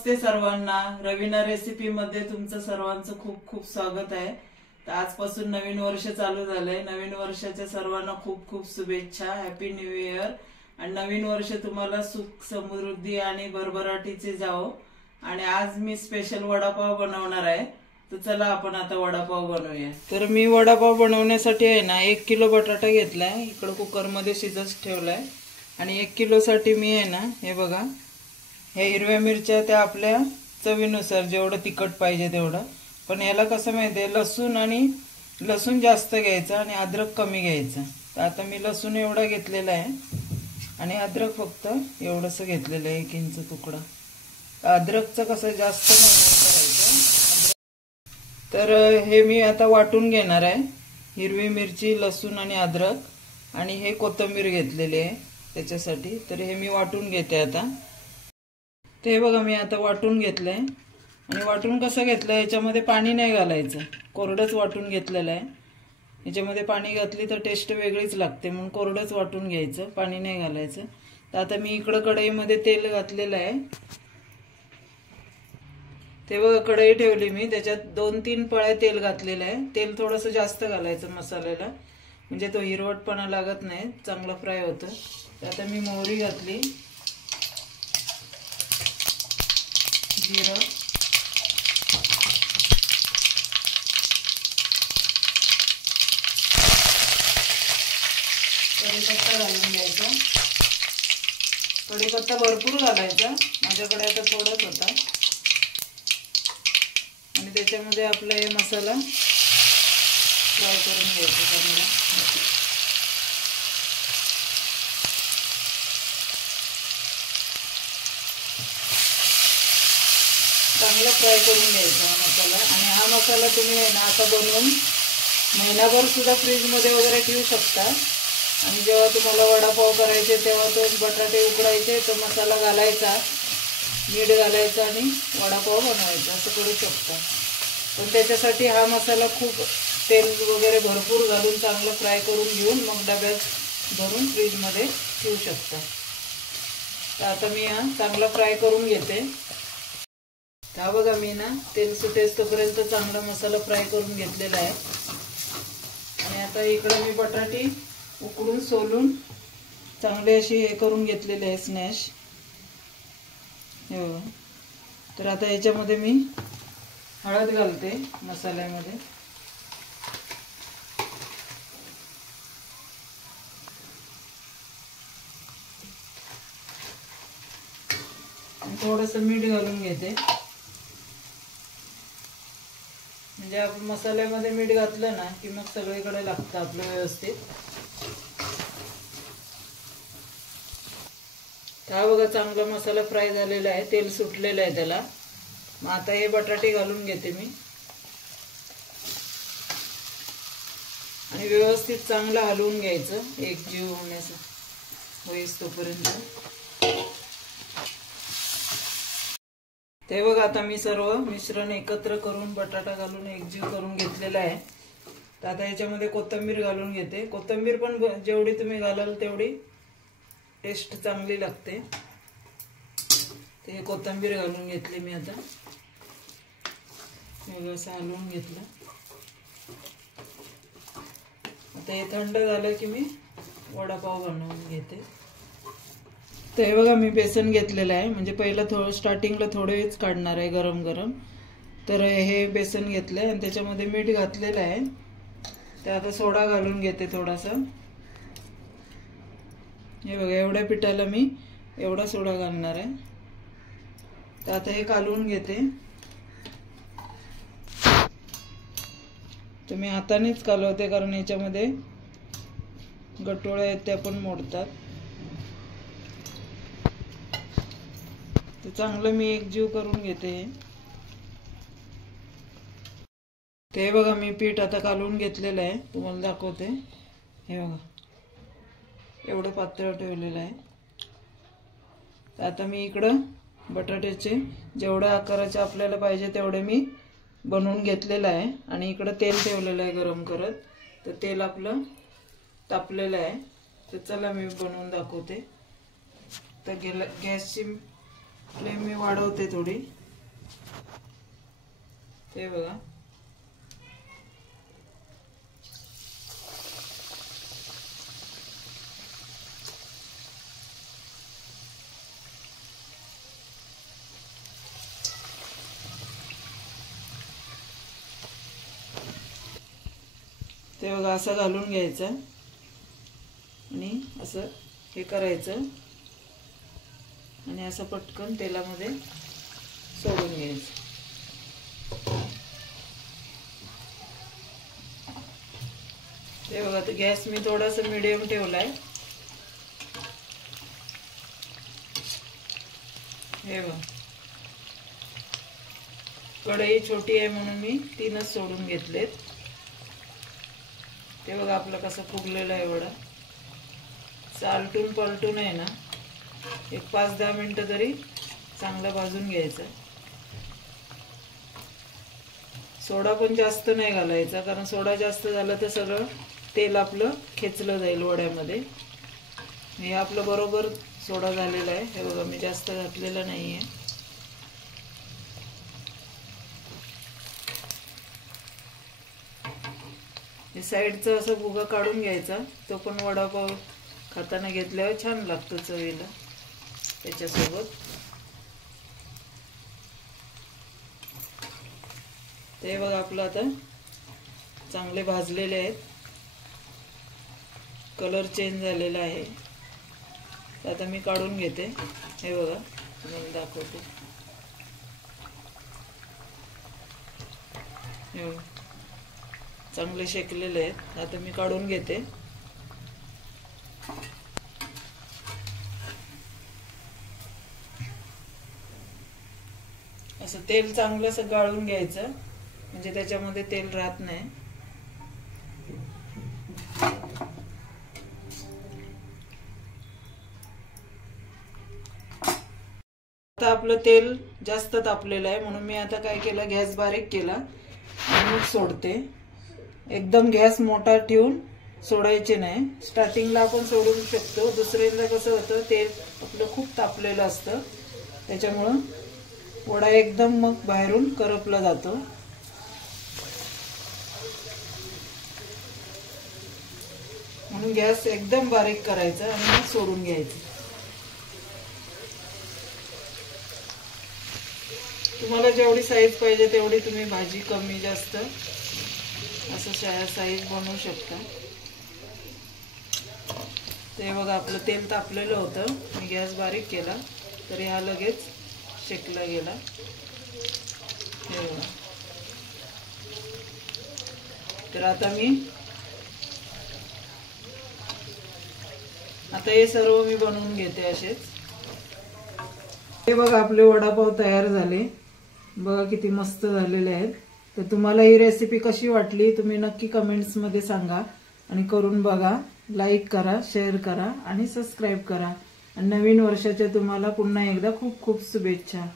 नमस्ते सर्वांना। रवीना रेसिपी मध्ये तुमचं सर्वांचं खूप खूप स्वागत आहे। तर आजपासून नवीन वर्ष चालू झालंय। नवीन वर्षाच्या सर्वांना खूप खूप शुभेच्छा, हॅपी न्यू इयर। आणि नवीन वर्ष तुम्हाला सुख समृद्धी आणि भरभराटीचे जावो। आणि आज मी स्पेशल वडापाव बनवणार आहे। तर चला आपण आता वडापाव बनवूया। तर मी वडापाव बनवण्यासाठी आहे ना 1 किलो बटाटा घेतलाय, इकडे कुकर मध्ये शिजत ठेवलाय। आणि 1 किलो साठी मी आहे ना हे बघा, हे हिरव्या मिरच्या त्या आपल्या चवीनुसार जेवढं तिखट पाहिजे तेवढं। पण याला कसं माहितीये, लसूण जास्त घ्यायचं आणि अद्रक कमी घ्यायचं। तर आता मी लसूण एवढा घेतलेला आहे आणि अद्रक फक्त एवढंसं घेतलेलं आहे, 1 इंच तुकडा। अद्रकचं कसं जास्त नाही करायचं। तर हे मी आता वाटून घेणार आहे, हिरवी मिरची, लसूण आणि अद्रक। आणि हे कोथिंबीर घेतलेली आहे त्याच्यासाठी। तर हे मी वाटून घेते आता। ते बघा मी आता वाटून घेतलंय। आणि वाटून कसं घेतलंय, याच्यामध्ये पाणी नाही घालायचं, कोरडंच वाटून घेतलेलं आहे। याच्यामध्ये पाणी घातली तर टेस्ट वेगळीच लागते, म्हणून कोरडंच वाटून घ्यायचं, पाणी नाही घालायचं। तर आता मी इकडं कढईमध्ये तेल घातलेलं आहे। ते बघा कढई ठेवली मी, त्याच्यात 2-3 पळ्या तेल घातलेलं आहे। तेल थोडंसं जास्त घालायचं मसाल्याला, म्हणजे तो हिरवटपणा लागत नाही, चांगलं फ्राय होतं। तर आता मी मोहरी घातली, जिरं, कढीपत्ता घालून घ्यायचा। कढीपत्ता भरपूर घालायचा, माझ्याकडे आता थोडाच होता। आणि त्याच्यामध्ये आपला हे मसाला फ्राय करून घ्यायचा चांगला। चांगला फ्राय करून घ्यायचा मसाला। आणि हा मसाला तुम्ही आहे ना आता बनवून महिनाभर सुद्धा फ्रीजमध्ये वगैरे ठेवू शकता। आणि जेव्हा तुम्हाला वडापाव करायचे तेव्हा तो बटाटे उकडायचे, तो मसाला घालायचा, मीठ घालायचं आणि वडापाव बनवायचा, असं करू शकता। पण त्याच्यासाठी हा मसाला खूप तेल वगैरे भरपूर घालून चांगलं फ्राय करून घेऊन मग डब्यात भरून फ्रीजमध्ये ठेवू शकता। तर आता मी हा चांगला फ्राय करून घेते। तर बघा मी ना तेल सुटेस तोपर्यंत चांगला मसाला फ्राय करून घेतलेला आहे। आणि आता इकडे मी बटाटे उकडून सोलून चांगले अशी हे करून घेतलेले आहे, स्मॅश। हे बघा। तर आता याच्यामध्ये मी हळद घालते मसाल्यामध्ये, आणि थोडंसं मीठ घालून घेते, म्हणजे आपण मसाल्यामध्ये मीठ घातलं ना की मग सगळीकडे लागतं आपलं व्यवस्थित। हा बघा चांगला मसाला फ्राय झालेला आहे, तेल सुटलेलं आहे त्याला। मग आता हे बटाटे घालून घेते मी आणि व्यवस्थित चांगलं हलवून घ्यायचं, एकजीव होईस तोपर्यंत। ते बघा आता मी सर्व मिश्रण एकत्र करून बटाटा घालून एकजीव करून घेतलेला आहे। तर आता याच्यामध्ये कोथिंबीर घालून घेते। कोथिंबीर पण जेवढी तुम्ही घालाल तेवढी टेस्ट चांगली लागते। ते कोथिंबीर घालून घेतली मी आता, असं हलवून घेतलं। आता हे थंड झालं की मी वडापाव बनवून घेते। तर हे बघा मी बेसन घेतलेलं आहे, म्हणजे पहिलं स्टार्टिंगला थोडेच काढणार आहे गरम गरम। तर हे बेसन घेतलंय आणि त्याच्यामध्ये मीठ घातलेलं आहे। तर आता सोडा घालून घेते थोडासा। हे बघा एवढ्या पिठाला मी एवढा सोडा घालणार आहे। तर आता हे कालवून घेते, तुम्ही हातानेच कालवते कारण याच्यामध्ये गठोळे आहेत त्या पण मोडतात। तर चांगलं मी एकजीव करून घेते। ते बघा मी पीठ आता कालवून घेतलेलं आहे, तुम्हाला दाखवते। हे बघा एवढं पातळ ठेवलेलं आहे। तर आता मी इकडं बटाट्याचे जेवढ्या आकाराचे आपल्याला पाहिजे तेवढे मी बनवून घेतलेलं आहे। आणि इकडं तेल ठेवलेलं आहे गरम करत। तर तेल आपलं तापलेलं आहे। तर चला मी बनवून दाखवते। तर गॅसची फ्लेम मी वाढवते थोडी. ते बघा ते बघा असं घालून घ्यायचं आणि असं हे करायचं आणि असं पटकन तेलामध्ये सोडून घ्यायचं. ते बघा तर गॅस मी थोडासा मीडियम ठेवलाय. हे बघा कढई छोटी आहे म्हणून मी 3च सोडून घेतलेत. ते बघा आपलं कसं फुगलेलं आहे वडा. चालटून पलटून आहे ना एक 5-10 मिनिटं तरी चांगलं भाजून घ्यायचं. सोडा पण जास्त नाही घालायचा कारण सोडा जास्त झाला तर सगळं तेल आपलं खेचलं जाईल वड्यामध्ये. हे आपलं बरोबर सोडा झालेला आहे. हे बघा मी जास्त घातलेलं नाही आहे. हे साईडचा असं भुगा काढून घ्यायचा. तो पण वडापाव खाताना घेतल्यावर छान लागतो चवीला त्याच्यासोबत. ते बघा आपलं आता चांगले भाजलेले आहेत. कलर चेंज झालेला आहे. आता मी काढून घेते. हे बघा तुम्हाला दाखवते. हे बघा चांगले शेकलेले आहेत. आता मी काढून घेते. असं तेल चांगलं असं गाळून घ्यायचं म्हणजे त्याच्यामध्ये तेल राहत नाही. आता आपलं तेल जास्त तापलेलं आहे म्हणून मी आता काय केलं गॅस बारीक केला आणि मग सोडते. एकदम गॅस मोठा ठेवून सोडायचे नाही. स्टार्टिंगला आपण सोडू शकतो. दुसऱ्यांदा कसं होतं तेल आपलं खूप तापलेलं असतं त्याच्यामुळं वडा एकदम मग बाहेरून करपला जातो. म्हणून गॅस एकदम बारीक करायचा आणि मग सोडून घ्यायचं. तुम्हाला जेवढी साईज पाहिजे तेवढी तुम्ही भाजी कमी जास्त असं साईज बनवू शकता. ते बघा आपलं तेल तापलेलं होतं. मी गॅस बारीक केला तरी हा लगेच शेकला गेला. हे बघा तर आता हे सर्व मी बनवून घेते असेच. हे बघा आपले वडापाव तयार झाले. बघा किती मस्त झालेले आहेत. तर तुम्हाला ही रेसिपी कशी वाटली तुम्ही नक्की कमेंट्स मध्ये सांगा आणि करून बघा. लाईक करा, शेअर करा आणि सबस्क्राईब करा. आणि नवीन वर्षाच्या तुम्हाला पुन्हा एकदा खूप खूप शुभेच्छा.